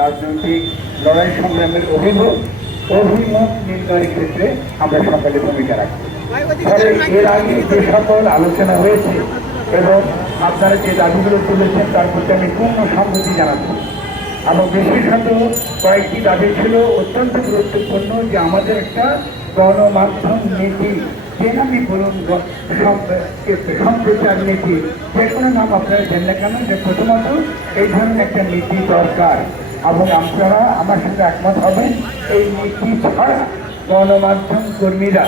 রাজনৈতিক লড়াই সংগ্রামের অভিমুখ অভিমুখ নির্ণয়ের ক্ষেত্রে আমরা সকালে ভূমিকা রাখব। এর আগে যে সকল আলোচনা হয়েছে এবং আপনারা যে দাবিগুলো তুলেছেন, তার প্রতি আমি পূর্ণ সম্মতি জানাচ্ছি এবং বিশেষত কয়েকটি দাবি ছিল অত্যন্ত গুরুত্বপূর্ণ যে আমাদের একটা গণমাধ্যম নীতি, যে নামই বলুন সম্প্রচার নীতি, যে কোনো নাম আপনারা দেন না কেন, যে প্রথমত এই ধরনের একটা নীতি দরকার। এবং আপনারা আমার সাথে একমত হবেন, এই নীতি ছাড়া গণমাধ্যম কর্মীরা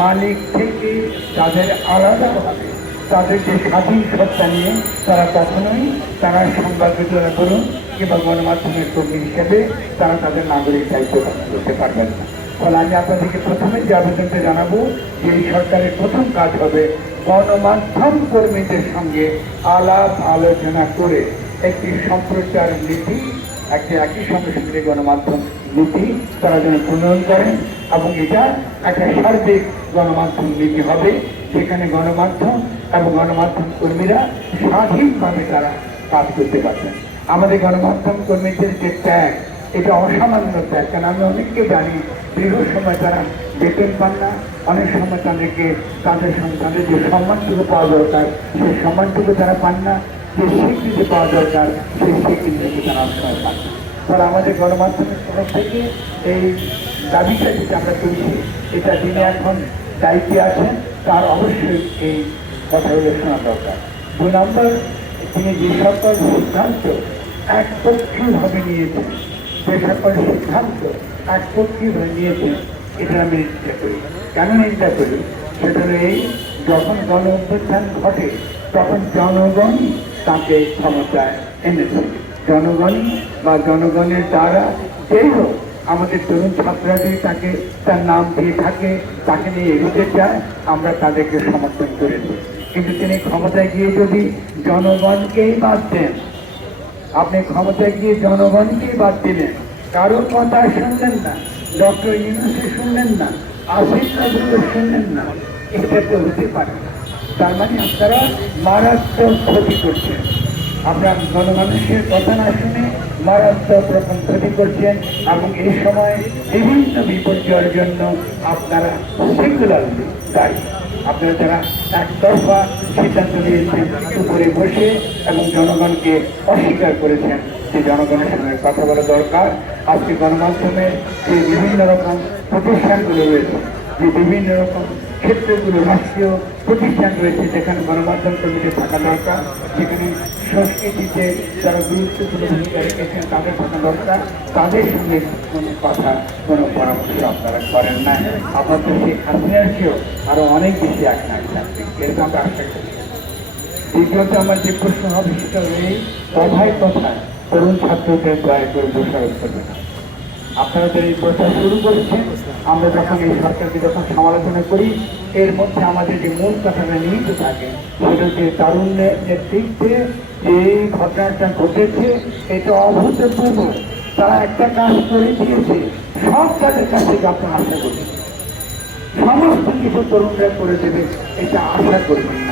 মালিক থেকে তাদের আলাদাভাবে তাদের যে স্বাধীন সত্তা নিয়ে তারা কখনোই তারা সংবাদ বিতরণ করুন কিংবা গণমাধ্যমের কর্মী হিসেবে তারা তাদের নাগরিক দায়িত্ব পালন করতে পারবেন না। ফলে আমি আপনাদেরকে প্রথমে যে আবেদনটা জানাব যে এই সরকারের প্রথম কাজ হবে গণমাধ্যম কর্মীদের সঙ্গে আলাপ আলোচনা করে একটি সম্প্রচার নীতি একটি একই সঙ্গে সঙ্গে গণমাধ্যম নীতি তারা যেন প্রণয়ন করেন এবং এটা একটা সার্বিক গণমাধ্যম নীতি হবে, যেখানে গণমাধ্যম এবং গণমাধ্যম কর্মীরা স্বাধীনভাবে তারা কাজ করতে পারবেন আমাদের গণমাধ্যম কর্মীদের যে ত্যাগ, এটা অসামান্য ত্যাগ, কারণ আমি অনেককে জানি, দীর্ঘ সময় তারা বেতন পান না, অনেক সময় তাদেরকে, তাদের সঙ্গে তাদের যে সম্মানটুকু পাওয়া দরকার, সেই সম্মানটুকু তারা পান না। যে স্বীকৃতি পাওয়া দরকার সেই স্বীকৃতি তারা সময় পান আমাদের গণমাধ্যমের তরফ থেকে এই দাবিটা যেটা আমরা তুলছি, এটা যিনি এখন দায়িত্বে আছেন, তার অবশ্যই এই কথাগুলো শোনা দরকার। দুই নম্বর, তিনি যে সকল সিদ্ধান্ত একপক্ষীয়ভাবে নিয়েছেন, যে সকল সিদ্ধান্ত একপক্ষীয়ভাবে নিয়েছেন, এটা আমি নিন্দা করি। কেন নিন্দা করি? সেটা এই, যখন গণ অভ্যুত্থান ঘটে, তখন জনগণই তাকে ক্ষমতায় এনেছে জনগণই বা জনগণের দ্বারা যেই হোক, আমাদের তরুণ ছাত্ররা যদি তাকে, তার নাম দিয়ে থাকে, তাকে নিয়ে এগোতে চায়, আমরা তাদেরকে সমর্থন করেছি কিন্তু তিনি ক্ষমতায় গিয়ে যদি জনগণকেই বাদ দেন, আপনি ক্ষমতায় গিয়ে জনগণকেই বাদ দিলেন, কারোর কথা শুনলেন না, ডক্টর ইউনুসে শুনলেন না, আসিফ নজরুল শুনলেন না, এটা তো হতে পারে না। তার মানে আপনারা মারাত্মক ক্ষতি করছেন। আপনার গণমানুষের কথা না শুনে মারাত্মক রকম ক্ষতি করছেন এবং এই সময় বিভিন্ন বিপর্যয়ের জন্য আপনারা সিঙ্গুলারলি দায়ী। আপনারা যারা একতরফা সিদ্ধান্ত নিয়েছেন, উপরে বসে এবং জনগণকে অস্বীকার করেছেন যে জনগণের সঙ্গে কথা বলা দরকার। আজকে গণমাধ্যমে যে বিভিন্ন রকম প্রতিষ্ঠানগুলো রয়েছে, যে বিভিন্ন রকম ক্ষেত্রগুলো রাষ্ট্রীয় প্রতিষ্ঠান রয়েছে যেখানে গণমাধ্যম কর্মীদের থাকা দরকার, যেখানে সংস্কৃতিতে যারা গুরুত্বপূর্ণ ভূমিকা রেখেছেন তাদের থাকা দরকার। তাদের সঙ্গে কোনো কথা, কোনো পরামর্শ আপনারা করেন না। আপনাদের সেই হাসিনার চেয়েও আরও অনেক বেশি একনাট থাকবে এরকম আমরা আশা করি। দ্বিতীয়ত আমার যে প্রশ্ন হবে সেটা হলো এই, কথায় কথায় তরুণ ছাত্রদের দয়া করে দোষারোপ করবে না। আপনারা এই প্রচার শুরু করেছেন। আমরা যখন এই সরকারকে যখন সমালোচনা করি, এর মধ্যে আমাদের যে মূল কথাটা নিহিত থাকে, সেটা হচ্ছে তারুণ্যের নেতৃত্বে যে এই ঘটনাটা ঘটেছে, এটা অভূতপূর্ব। তারা একটা কাজ করে দিয়েছে, সব তাদের কাছ থেকে আপনার আশা করবেন সমস্ত কিছু তরুণরা করে দেবে, এটা আশা করবেন